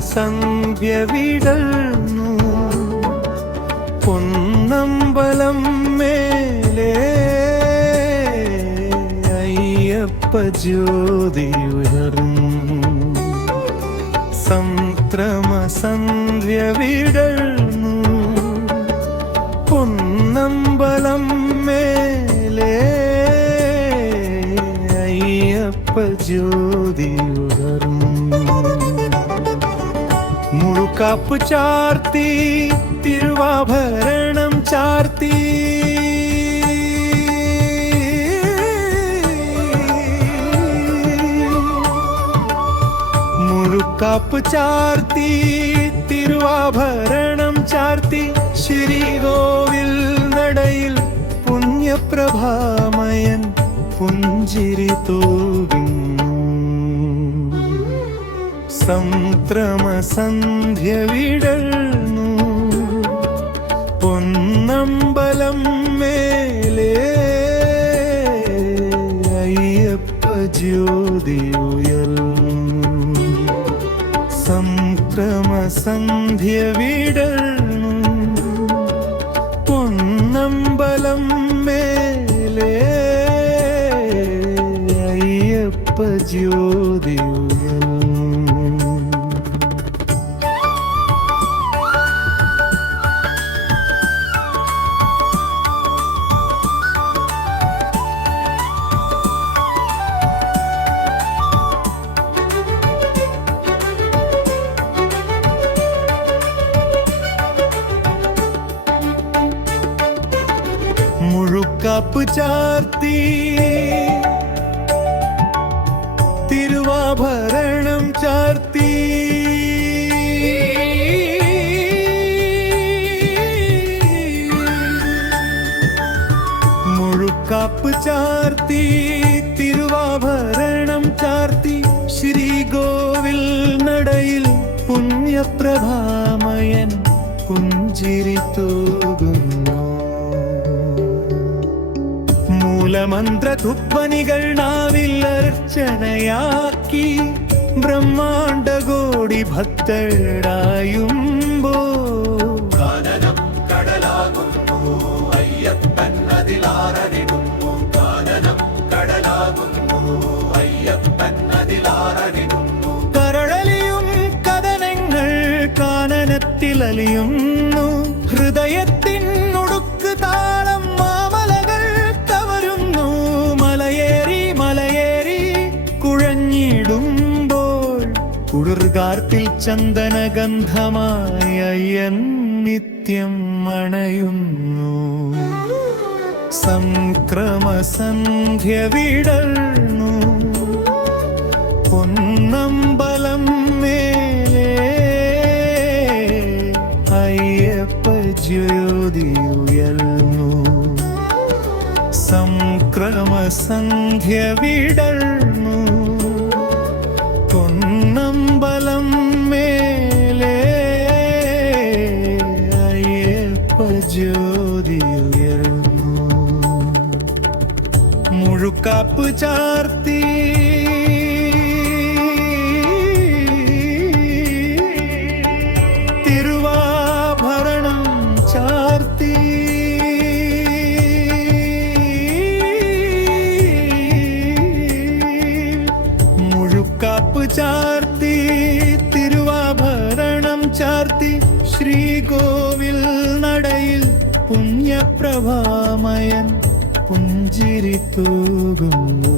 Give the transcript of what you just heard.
സന്ധ്യ പൊന്നമ്പലം മേലെ അയ്യപ്പ ജ്യോതി ഉയർന്നു. സന്ധ്യ പൊന്നമ്പലം മേലെ അയ്യപ്പ ജ്യോതി മുഴുക്കാപ്പ് ചാർത്തി തിരുവാഭരണം ചാർത്തി. മുഴുക്കാപ്പ് ചാർത്തി തിരുവാഭരണം ചാർത്തി. ശ്രീകോവിൽ നടയിൽ പുണ്യപ്രഭാമയൻ പുഞ്ചിരി തൂകുന്നു സംക്രമ സന്ധ്യ വിടർന്നു പൊന്നമ്പലം മേലെ അയ്യപ്പ ജ്യോതി ഉയർന്നു. സംക്രമ സന്ധ്യ വിടർന്നു മുഴുക്കാപ്പ് ചാർത്തി. തിരുവാഭരണം ചാർത്തി. മുഴുക്കാപ്പ് ചാർത്തി തിരുവാഭരണം ചാർത്തി. ശ്രീ ഗോവിൽ നടയിൽ പുണ്യപ്രഭാമയൻ പുഞ്ചിരി തൂകുന്നു. குலமந்திர துப்பனிகள் நாவில் அர்ச்சனையாக்கி பிரம்மாண்ட கோடி பக்தராயும் கானனம் கடலாகும் ஐயப்பன் கரடலியும் கதனங்கள் கானனத்தில் அலியும் കുളിർകാർത്തിൽ ചന്ദനഗന്ധമായ അയ്യൻ നിത്യം മണയുന്നു സംക്രമസന്ധ്യ വിടർന്നു പൊന്നമ്പലം മേലെ അയ്യപ്പ ജ്യോതി ഉയർന്നു. സംക്രമ വിടർന്നു പൊന്നമ്പലം മേലെ അയ്യപ്പ ജ്യോതി ഉയർന്നു. മുഴുക്കാപ്പ് ചാർത്തി ശ്രീകോവിൽ നടയിൽ പുണ്യപ്രഭാമയൻ പുഞ്ചിരി തൂകുന്നു.